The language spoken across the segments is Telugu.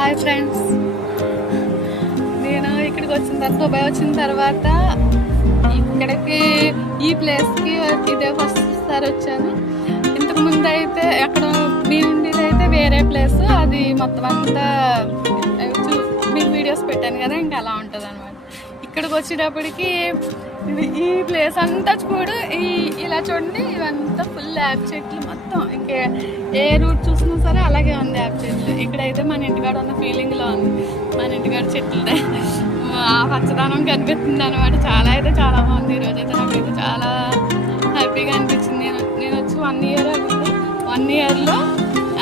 హాయ్ ఫ్రెండ్స్, నేను ఇక్కడికి వచ్చిన తర్వాత దుబాయ్ వచ్చిన తర్వాత ఇక్కడికి ఈ ప్లేస్కి ఇదే ఫస్ట్ సారి వచ్చాను. ఇంతకు ముందు అయితే అక్కడ నేను ఉండేది అయితే వేరే ప్లేస్, అది మొత్తం అంతా మీకు వీడియోస్ పెట్టాను కదా, ఇంకా అలా ఉంటుంది అనమాట. ఇక్కడికి వచ్చేటప్పటికి ఈ ప్లేస్ అంతా చూడు, ఇలా చూడండి, ఇవంతా ఫుల్ యాప్ చెట్లు మొత్తం. ఇంకా ఏ రూట్ చూసినా సరే అలాగే ఉంది యాప్ చెట్లు. ఇక్కడైతే మన ఇంటికాడ ఉన్న ఫీలింగ్లో ఉంది, మన ఇంటికాడ చెట్లు ఆ పచ్చదనం కనిపిస్తుంది అనమాట. చాలా అయితే చాలా బాగుంది. ఈరోజైతే నాకైతే చాలా హ్యాపీగా అనిపించింది. నేను వచ్చి 1 ఇయర్ అవుతుంది. 1 ఇయర్లో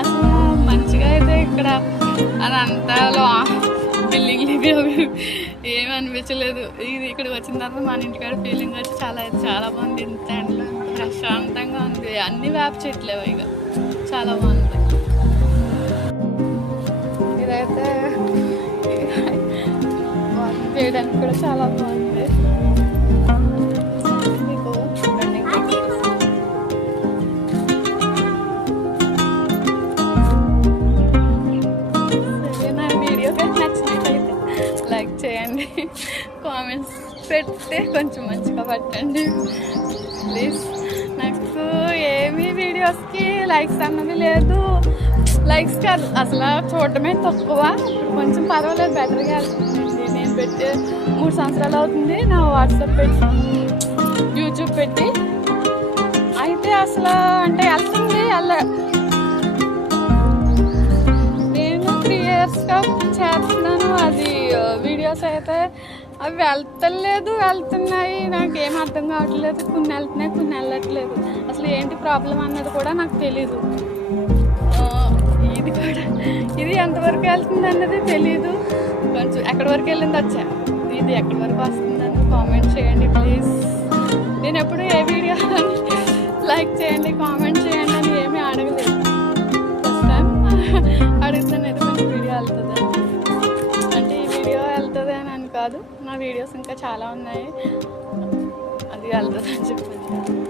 అసలు మంచిగా అయితే ఇక్కడ అదంతా బిల్డింగ్లు ఇవి ఏమి అనిపించలేదు. ఇది ఇక్కడికి వచ్చిన తర్వాత మన ఇంటికాడ ఫీలింగ్ వచ్చి చాలా బాగుంది. ఇంత ఎండలో ప్రశాంతంగా ఉంది. అన్ని వేప చెట్లేవు, ఇక చాలా బాగుంది. ఇదైతే చేయడానికి కూడా చాలా బాగుంది. మీకు చూడండి, నా వీడియో నచ్చినట్లయితే లైక్ చేయండి, కామెంట్స్ పెడితే కొంచెం మంచిగా పట్టండి ప్లీజ్. నాకు ఏమీ వీడియోస్కి లైక్స్ అన్నది లేదు, లైక్స్ కాదు అసలు చూడటమే తక్కువ. కొంచెం పర్వాలేదు, బెటర్గా వెళ్తుందండి. నేను పెట్టి 3 సంవత్సరాలు అవుతుంది నా వాట్సాప్ పెట్టి, యూట్యూబ్ పెట్టి. అయితే అసలు అంటే వెళ్తుంది నేను 3 ఇయర్స్గా చేస్తున్నాను. అది వీడియోస్ అయితే అవి వెళ్తున్నాయి. నాకు ఏం అర్థం కావట్లేదు. కొన్ని వెళ్తున్నాయి, కొన్ని వెళ్ళట్లేదు. అసలు ఏంటి ప్రాబ్లం అన్నది కూడా నాకు తెలీదు. ఇది ఎంతవరకు వెళ్తుంది అన్నది తెలీదు. కొంచెం ఎక్కడి వరకు వెళ్ళింది వచ్చా, ఇది ఎక్కడి వరకు వస్తుందని కామెంట్ చేయండి ప్లీజ్. నేను ఎప్పుడు ఏ వీడియో లైక్ చేయండి, కామెంట్ చేయండి అని ఏమీ అడగలేదు. ఫస్ట్ టైం అడుగుతాను, అయితే కొంచెం వీడియో వెళ్తుంది అంటే ఈ వీడియో వెళ్తుంది అని కాదు, నా వీడియోస్ ఇంకా చాలా ఉన్నాయి, అది వెళ్తుంది అని చెప్పాను.